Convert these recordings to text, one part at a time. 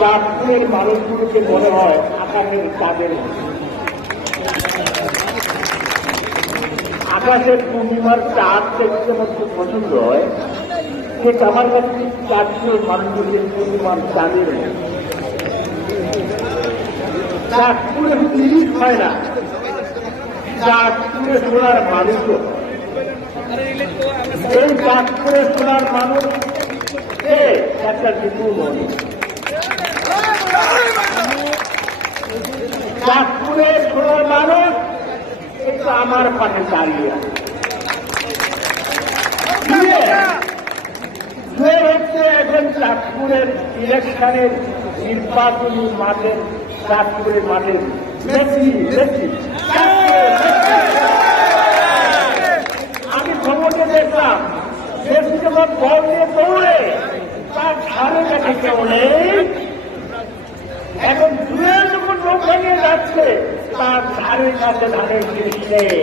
চাঁদপুরের মানুষগুলোকে মনে হয় আকাশের চাঁদের মতো। আকাশের পূর্ণিমার চাঁদ দেখতে মতো পছন্দ হয়, ঠিক আমার কাছে চাঁদপুরের মানুষগুলোকে পূর্ণিমার চাঁদের মতো। চাঁদপুরে জিনিস হয় না, চাঁদপুরে সোনার মানুষও। এই চাঁদপুরে সোনার মানুষ একটা বিপুল মনে। চাঁদপুরে সোনার মানুষ একটু আমার পাশে দাঁড়িয়ে হচ্ছে এখন চাঁদপুরের ইলেকশনের নির্বাচনী মাঠের, চাঁদপুরের মাঠের আমি খবরটা দেখলাম বেশি যখন বল নিয়ে দৌড়ে তার ঘরে কাছে কেউ নেই। এখন দূরে যখন নৌকা নিয়ে যাচ্ছে তার ধারের কাছে ধানের জিনিস নেই।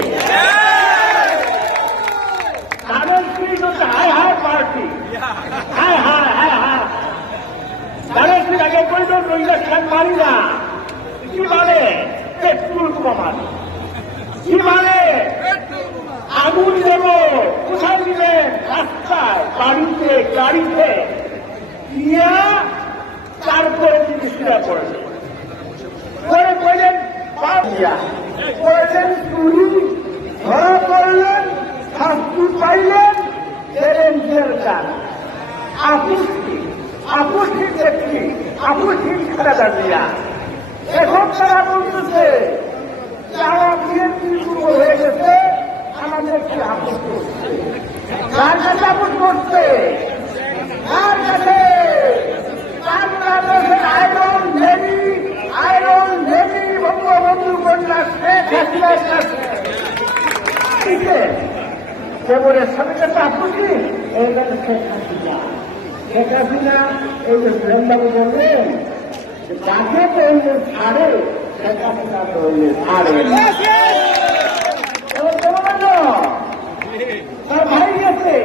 ধানের জিনিস হচ্ছে হায় হায় পার্টি, হায় হায় হায় হায়। ধানের জিনিস আগে করবেন ইলেকশন মারি না, কি মানে পেট্রোল কমান, কি মানে আগুন দেব, কোথায় দিলেন? রাস্তায়, বাড়িতে, গাড়িতে দিয়া তারপরে জিনিসটা করলেন, করে করলেন করলেন চুরি, ধরা পড়লেন, শাস্তি পাইলেন, জেলের গান। আপত্তি দেখছি, আপত্তি খালেদা জিয়া। এখন তারা বলতেছে যারা বিএনপি শুরু হয়ে গেছে আমাদের কি আপত্তি করছে? কার কাছে আপত্তি করছে? কার কাছে? বাংলাদেশের আয়রন নেভি বঙ্গবন্ধু কন্যা শেখ হাসিনার কাছে কেবলের সাথে কাছে আপত্তি। এইখানে শেখ হাসিনা এই যে সুরেন্দ্রবাবু বললেন যাকে তৈরি ছাড়ে শেখ হাসিনা তৈরি ছাড়ে তার ভাই গেছে